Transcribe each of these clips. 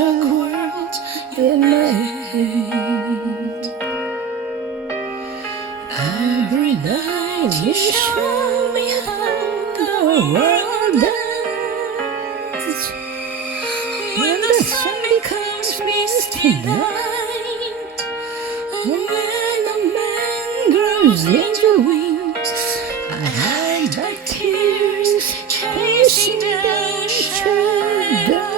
the world you made. Every night you show me how the world ends. When the sun becomes misty night, and when the man grows into wings, I hide my tears, chasing down shadows.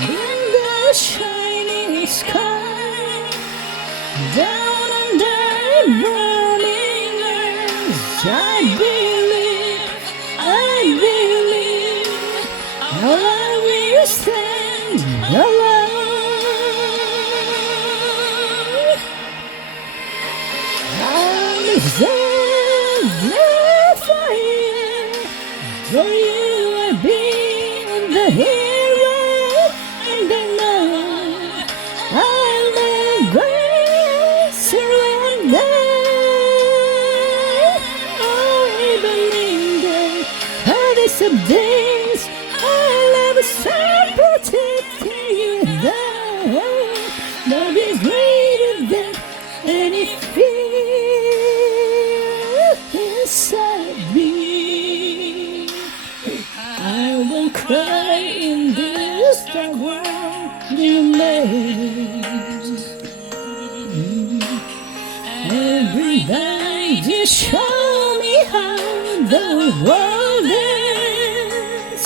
In the shining sky, down under burning earth, I believe, how I will stand alone. I'm stand the fire, for you I've been the hero, and I know I'll never surrender. I believe that hundreds of days I'll ever start protecting you now. Love is greater than any fear inside me. I won't cry in this dark world you made. Every night you show me how the world ends.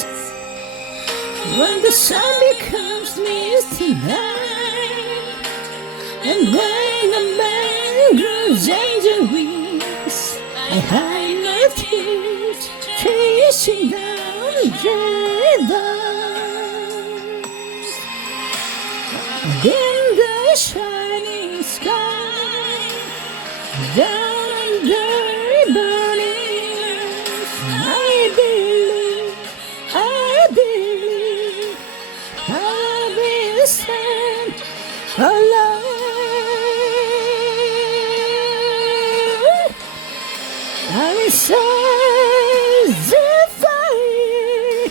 When the sun becomes misty night, and when the man grows angel wings, I hide my tears, chasing down shadows. In the shining sky, down under burning earth, I believe, I will stand alone. I will seize the fire,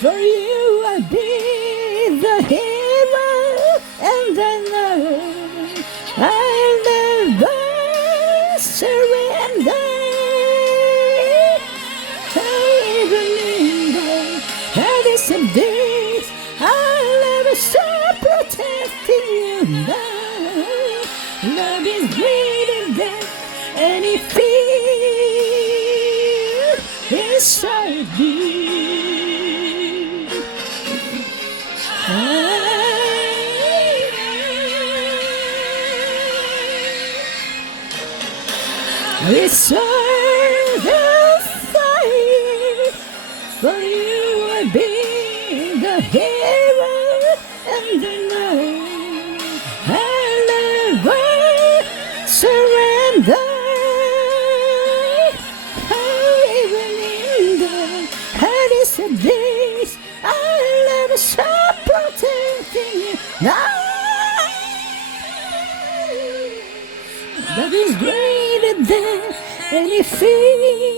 for you I'll be the hero, and I know I'll never surrender. Even in the hardest of days, I'll never stop protecting you now. Love is greater than any fear inside me. We serve the fire, for you I'll be the hero, and I know I'll never surrender. Even in the hardest of days, I'll never stop protecting you. Love is greater than any fear